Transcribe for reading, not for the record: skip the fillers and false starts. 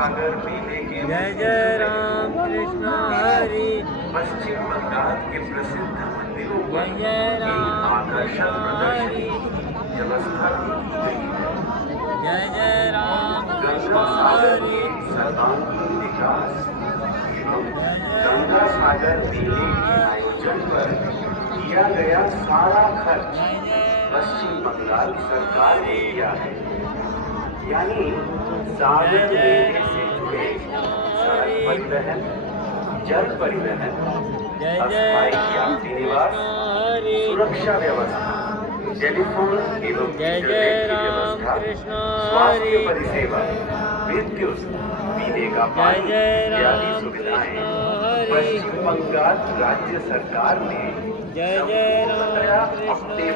सागर मेले के जय जय राम कृष्ण हरि। पश्चिम बंगाल के प्रसिद्ध मंदिरों जय पर जय एक राम आकर्षक कृष्ण प्रदर्शनी हरि। की व्यवस्था की गई है। जय जय राम कृष्ण गंगा सागर हरि। के सर्वांगीण विकास एवं जय जय गंगा राम सागर कृष्ण मेले के हरि। आयोजन पर किया गया सारा खर्च जय जय पश्चिम राम बंगाल कृष्ण सरकार ने हरि। किया है। यानी जय सागर जय मेले से राम जुड़े कृष्ण सड़क हरि। परिवहन, जल परिवहन, जय जय अस्थायी राम यात्री कृष्ण निवास, हरि। सुरक्षा व्यवस्था, टेलीफोन एवं जय इंटरनेट जय की राम व्यवस्था, कृष्ण स्वास्थ्य हरि। परिसेवा, विद्युत, पीने का जय पानी जय इत्यादि राम कृष्ण सुविधाएं हरि। पश्चिम बंगाल राज्य सरकार ने जय जय राम संपूर्णतया कृष्ण अपने